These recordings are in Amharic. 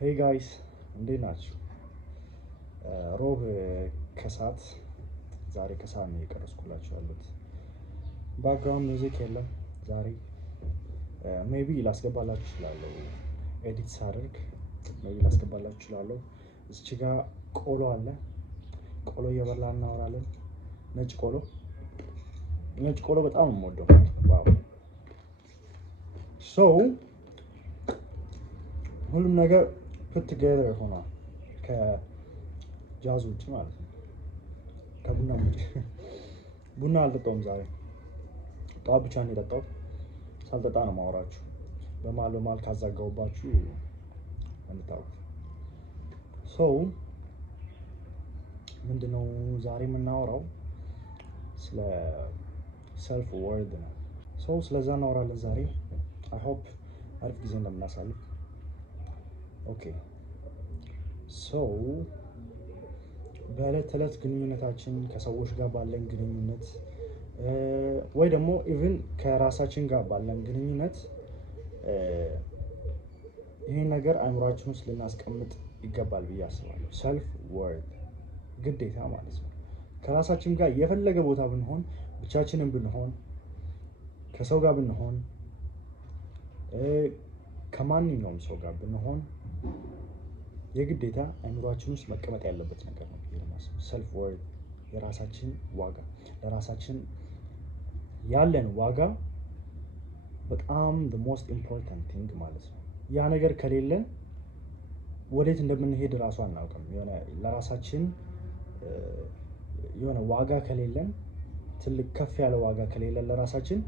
ሄይ ጋይስ እንዴት ናችሁ? ሮብ ከሰዓት ዛሬ ከሰዓት ነው የቀረስኩላችሁ ያሉት። ባክግራውንድ ሚውዚክ የለም ዛሬ። ሜቢ ላስገባላችሁ እችላለሁ፣ ኤዲት ሳደርግ ሜቢ ላስገባላችሁ እችላለሁ። እዚች ጋ ቆሎ አለ። ቆሎ እየበላን እናወራለን። ነጭ ቆሎ በጣም የምወደው። ዋው ሶ ሁሉም ነገር ፑት ቱጌዘር ሆኗል። ከጃዝ ውጭ ማለት ነው፣ ከቡና ውጭ። ቡና አልጠጣውም ዛሬ፣ ጠዋት ብቻ ነው የጠጣሁት። ሳልጠጣ ነው ማወራችሁ። በመሀል ካዛጋውባችሁ እንድታውቁት። ሶ ምንድነው ዛሬ የምናወራው? ስለ ሰልፍ ወርድ ነው። ሶ ስለዛ እናወራለን ዛሬ። አይ ሆፕ አሪፍ ጊዜ እንደምናሳልፍ። ኦኬ ሶ በዕለት ተዕለት ግንኙነታችን ከሰዎች ጋር ባለን ግንኙነት ወይ ደግሞ ኢቭን ከራሳችን ጋር ባለን ግንኙነት ይሄን ነገር አእምሯችን ውስጥ ልናስቀምጥ ይገባል ብዬ አስባለሁ። ሰልፍ ወርድ ግዴታ ማለት ነው። ከራሳችን ጋር የፈለገ ቦታ ብንሆን፣ ብቻችንን ብንሆን፣ ከሰው ጋር ብንሆን፣ ከማንኛውም ሰው ጋር ብንሆን የግዴታ አእምሯችን ውስጥ መቀመጥ ያለበት ነገር ነው ብዬ የማስበው። ሰልፍ ወርድ፣ የራሳችን ዋጋ፣ ለራሳችን ያለን ዋጋ በጣም the most important thing ማለት ነው። ያ ነገር ከሌለን ወዴት እንደምንሄድ እራሱ አናውቅም። ለራሳችን የሆነ ዋጋ ከሌለን፣ ትልቅ ከፍ ያለ ዋጋ ከሌለን ለራሳችን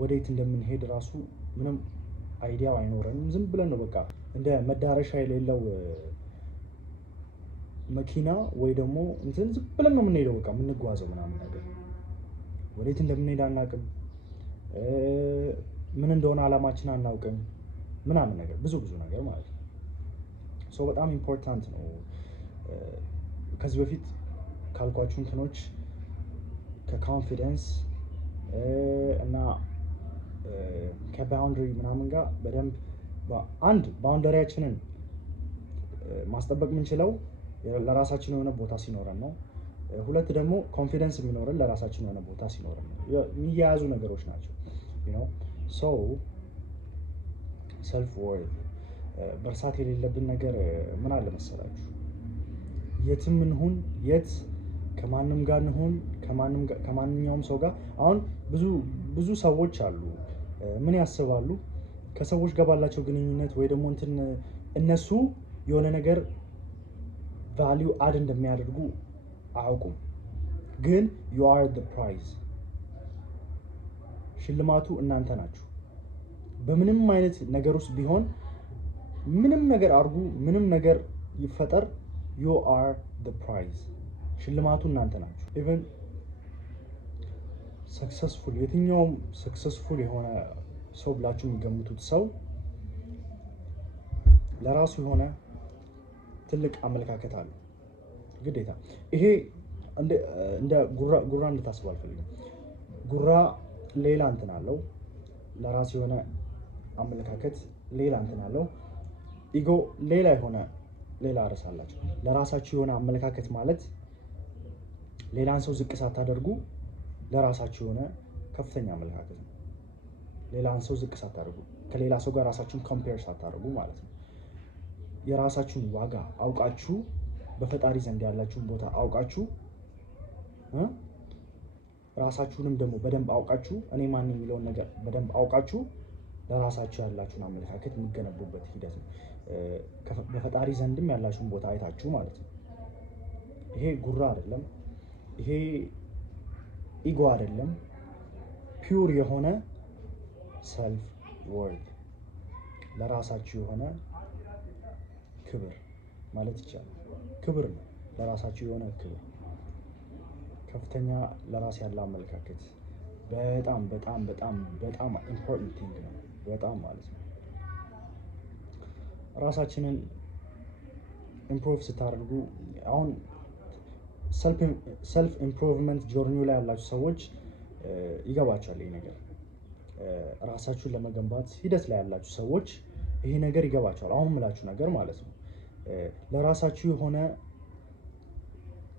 ወዴት እንደምንሄድ እራሱ ምንም አይዲያው አይኖረንም። ዝም ብለን ነው በቃ እንደ መዳረሻ የሌለው መኪና ወይ ደግሞ እንትን ዝም ብለን ነው የምንሄደው፣ በቃ የምንጓዘው ምናምን ነገር። ወዴት እንደምንሄድ አናውቅም፣ ምን እንደሆነ አላማችን አናውቅም ምናምን ነገር፣ ብዙ ነገር ማለት ነው። ሶ በጣም ኢምፖርታንት ነው። ከዚህ በፊት ካልኳችሁ እንትኖች ከኮንፊደንስ እና ከባውንደሪ ምናምን ጋር በደንብ አንድ ባውንደሪያችንን ማስጠበቅ የምንችለው ለራሳችን የሆነ ቦታ ሲኖረን ነው። ሁለት ደግሞ ኮንፊደንስ የሚኖረን ለራሳችን የሆነ ቦታ ሲኖረን ነው። የሚያያዙ ነገሮች ናቸው። ሶ ሰልፍ ወርድ በእርሳት የሌለብን ነገር ምን አለ መሰላችሁ? የትም እንሁን የት፣ ከማንም ጋር እንሁን ከማንኛውም ሰው ጋር። አሁን ብዙ ሰዎች አሉ ምን ያስባሉ? ከሰዎች ጋር ባላቸው ግንኙነት ወይ ደግሞ እንትን እነሱ የሆነ ነገር ቫሊዩ አድ እንደሚያደርጉ አያውቁም። ግን you are the prize፣ ሽልማቱ እናንተ ናችሁ። በምንም አይነት ነገር ውስጥ ቢሆን፣ ምንም ነገር አድርጉ፣ ምንም ነገር ይፈጠር፣ you are the prize፣ ሽልማቱ እናንተ ናችሁ። ኢቭን ሰክሰስፉል፣ የትኛውም ሰክሰስፉል የሆነ ሰው ብላችሁ የሚገምቱት ሰው ለራሱ የሆነ ትልቅ አመለካከት አለው ግዴታ። ይሄ እንደ ጉራ እንድታስቡ አልፈልግም። ጉራ ሌላ እንትን አለው፣ ለራሱ የሆነ አመለካከት ሌላ እንትን አለው። ኢጎ ሌላ ርዕስ አላቸው። ለራሳችሁ የሆነ አመለካከት ማለት ሌላን ሰው ዝቅ ሳታደርጉ ለራሳችሁ የሆነ ከፍተኛ አመለካከት ነው። ሌላን ሰው ዝቅ ሳታደርጉ፣ ከሌላ ሰው ጋር ራሳችሁን ኮምፔር ሳታደርጉ ማለት ነው። የራሳችሁን ዋጋ አውቃችሁ፣ በፈጣሪ ዘንድ ያላችሁን ቦታ አውቃችሁ፣ ራሳችሁንም ደግሞ በደንብ አውቃችሁ፣ እኔ ማን የሚለውን ነገር በደንብ አውቃችሁ ለራሳችሁ ያላችሁን አመለካከት የሚገነቡበት ሂደት ነው። በፈጣሪ ዘንድም ያላችሁን ቦታ አይታችሁ ማለት ነው። ይሄ ጉራ አይደለም፣ ይሄ ኢጎ አይደለም። ፒውር የሆነ ሰልፍ ወርድ፣ ለራሳችሁ የሆነ ክብር ማለት ይቻላል። ክብር ነው፣ ለራሳችሁ የሆነ ክብር፣ ከፍተኛ ለራስ ያለ አመለካከት በጣም በጣም በጣም በጣም ኢምፖርታንት ቲንግ ነው። በጣም ማለት ነው። ራሳችንን ኢምፕሩቭ ስታደርጉ፣ አሁን ሰልፍ ኢምፕሩቭመንት ጆርኒው ላይ ያላችሁ ሰዎች ይገባቸዋል ይሄ ነገር። ራሳችሁን ለመገንባት ሂደት ላይ ያላችሁ ሰዎች ይሄ ነገር ይገባቸዋል። አሁን የምላችሁ ነገር ማለት ነው። ለራሳችሁ የሆነ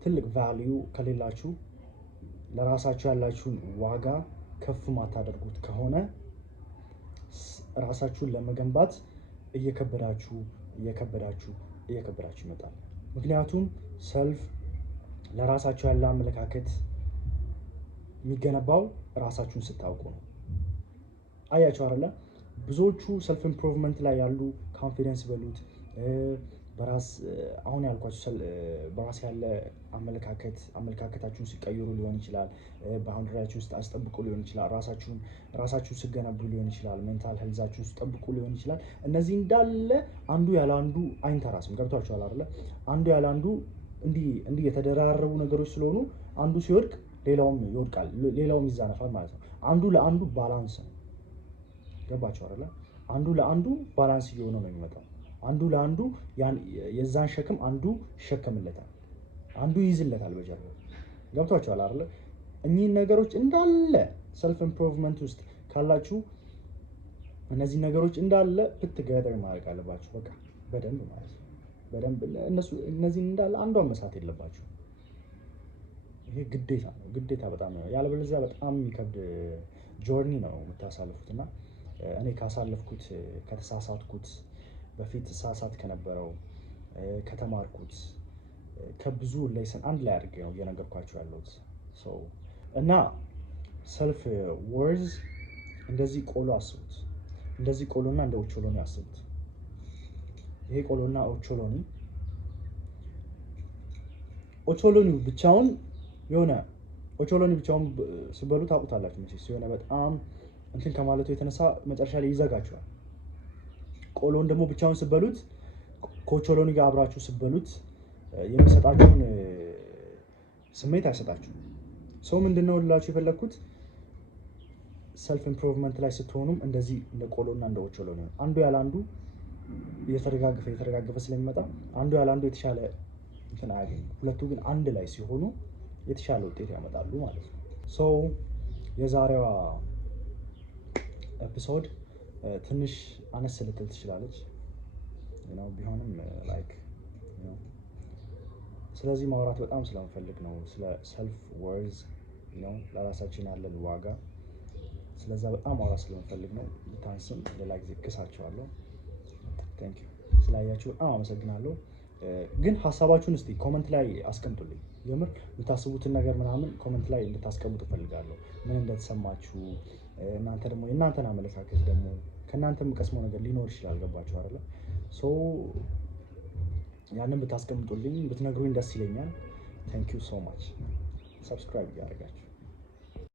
ትልቅ ቫልዩ ከሌላችሁ ለራሳችሁ ያላችሁን ዋጋ ከፍ ማታደርጉት ከሆነ ራሳችሁን ለመገንባት እየከበዳችሁ ይመጣል። ምክንያቱም ሰልፍ ለራሳችሁ ያለ አመለካከት የሚገነባው ራሳችሁን ስታውቁ ነው። አያችሁ አይደለ? ብዙዎቹ ሰልፍ ኢምፕሩቭመንት ላይ ያሉ ኮንፊደንስ በሉት በራስ አሁን ያልኳችሁ በራስ ያለ አመለካከታችሁን ሲቀይሩ ሊሆን ይችላል። ባውንደሪያችሁን ውስጥ አስጠብቁ ሊሆን ይችላል። ራሳችሁን ሲገነቡ ሊሆን ይችላል። ሜንታል ሄልዛችሁን ሲጠብቁ ሊሆን ይችላል። እነዚህ እንዳለ አንዱ ያለ አንዱ አይንተራስም። ገብቷችኋል አይደለ? አንዱ ያለ አንዱ እንዲህ የተደራረቡ ነገሮች ስለሆኑ አንዱ ሲወድቅ ሌላውም ይወድቃል፣ ሌላውም ይዛነፋል ማለት ነው። አንዱ ለአንዱ ባላንስ ነው። ገባችሁ አይደለ? አንዱ ለአንዱ ባላንስ እየሆነ ነው የሚመጣው። አንዱ ለአንዱ የዛን ሸክም አንዱ ይሸከምለታል፣ አንዱ ይይዝለታል በጀርባው። ገብቷችኋል አይደለ? እኚህን ነገሮች እንዳለ ሰልፍ ኢምፕሩቭመንት ውስጥ ካላችሁ እነዚህ ነገሮች እንዳለ ፕትገደር ማድረግ አለባችሁ። በቃ በደንብ ማለት ነው። በደንብ እነዚህን እንዳለ አንዷን መሳት የለባችሁ። ይሄ ግዴታ ነው። ግዴታ በጣም ነው። ያለበለዚያ በጣም የሚከብድ ጆርኒ ነው የምታሳልፉት እና እኔ ካሳለፍኩት ከተሳሳትኩት በፊት ሳሳት ከነበረው ከተማርኩት ከብዙ ሌሰን አንድ ላይ አድርጌ ነው እየነገርኳቸው ያለሁት እና ሰልፍ ወርዝ እንደዚህ ቆሎ አስቡት። እንደዚህ ቆሎና እንደ ኦቾሎኒ አስቡት። ይሄ ቆሎና ኦቾሎኒው ብቻውን ኦቾሎኒ ብቻውን ስበሉ ታውቁታላችሁ መቼስ የሆነ በጣም እንትን ከማለቱ የተነሳ መጨረሻ ላይ ይዘጋችኋል። ቆሎን ደግሞ ብቻውን ስበሉት ከኦቾሎኒ ጋር አብራችሁ ስበሉት የሚሰጣችሁን ስሜት አይሰጣችሁም። ሰው ምንድነው ልላችሁ የፈለግኩት ሰልፍ ኢምፕሩቭመንት ላይ ስትሆኑም እንደዚህ እንደ ቆሎና እንደ ኦቾሎኒ ነው። አንዱ ያለ አንዱ እየተደጋገፈ ስለሚመጣ አንዱ ያለ አንዱ የተሻለ እንትን አያገኝም። ሁለቱ ግን አንድ ላይ ሲሆኑ የተሻለ ውጤት ያመጣሉ ማለት ነው። የዛሬዋ ኤፒሶድ ትንሽ አነስ ልትል ትችላለች ቢሆንም ስለዚህ ማውራት በጣም ስለምፈልግ ነው። ስለ ሰልፍ ወርዝ ለራሳችን ያለን ዋጋ ስለዛ በጣም ማውራት ስለምፈልግ ነው። ታንስም ሌላ ጊዜ ክሳቸዋለሁ። ቴንክ ዩ ስላያችሁ በጣም አመሰግናለሁ። ግን ሀሳባችሁን እስቲ ኮመንት ላይ አስቀምጡልኝ። የምር የምታስቡትን ነገር ምናምን ኮመንት ላይ እንድታስቀምጡ እፈልጋለሁ። ምን እንደተሰማችሁ እናንተ ደግሞ የእናንተን አመለካከት ደግሞ ከእናንተ የምቀስመው ነገር ሊኖር ይችላል። ገባችሁ አይደለ? ያንን ብታስቀምጡልኝ ብትነግሩኝ ደስ ይለኛል። ቴንክ ዩ ሶ ማች። ሰብስክራይብ እያደረጋችሁ